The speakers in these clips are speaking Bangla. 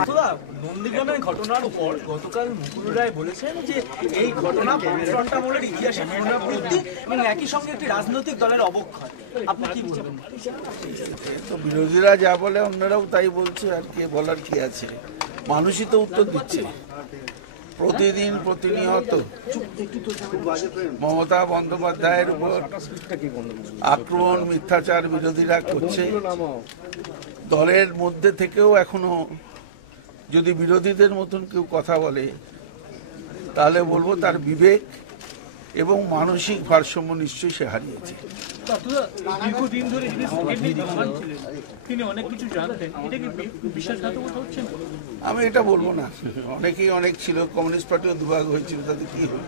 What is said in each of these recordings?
নন্দীগ্রামের ঘটনার পর গতকাল মুকুল রায় বলেছেন যে এই ঘটনা বামফ্রন্টামূলের ইতিহাসের পুনরাবৃত্তি এবং একই সঙ্গে একটি রাজনৈতিক দলের অবক্ষয়। আপনি কি বলবেন? তো বিরোধীরা যা বলে অন্যরাও তাই বলছে, আর কে বলার কি আছে? মানুষই তো উত্তর দিচ্ছে প্রতিদিন প্রতিনিয়ত। মমতা বন্দ্যোপাধ্যায়ের উপর আক্রমণ মিথ্যাচার বিরোধীরা করছে। দলের মধ্যে থেকেও এখনো যদি বিরোধীদের মতন কেউ কথা বলে তাহলে বলবো তার বিবেক এবং মানসিক ভারসাম্য নিশ্চয়ই সে হারিয়েছে। দীর্ঘদিন ধরে তিনি অনেক কিছু জানতেন, এটা কি বিশ্বাসঘাতকতা হচ্ছে? আমি এটা বলবো না। অনেকেই অনেক ছিল, কমিউনিস্ট পার্টিও দুভাগ হয়েছিল, তাতে কি হল?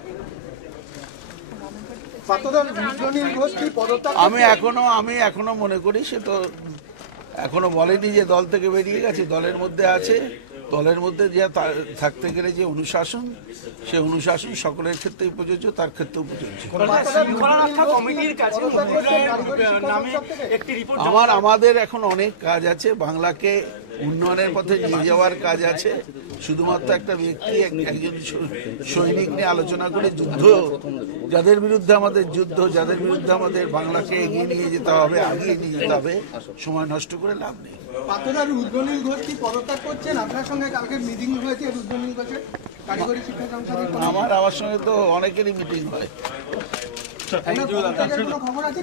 আমি এখনো মনে করি সে তো এখনো বলেনি যে দল থেকে বেরিয়ে গেছে, দলের মধ্যে আছে। দলের মধ্যে যে থাকতে গেলে যে অনুশাসন, সে অনুশাসন সকলের ক্ষেত্রেই প্রযোজ্য, তার ক্ষেত্রেও প্রযোজ্য। আমাদের এখন অনেক কাজ আছে, বাংলাকে উন্নয়নের পথে নিয়ে যাওয়ার কাজ আছে। শুধুমাত্র একটা ব্যক্তি, একজন সৈনিক নিয়ে আলোচনা করে যুদ্ধ, যাদের বিরুদ্ধে আমাদের যুদ্ধ, যাদের বিরুদ্ধে আমাদের বাংলাকে এগিয়ে নিয়ে যেতে হবে, আগিয়ে নিয়ে যেতে হবে, সময় নষ্ট করে লাভ নেই। রুদ্রনীল ঘোষ কি পদত্যাগ করছেন? আপনার সঙ্গে কালকে মিটিং হয়েছে রুদ্রনীল ঘোষের কারিগরি শিক্ষা সংসদের। আমার সঙ্গে তো অনেকেরই মিটিং হয়। খবর আছে?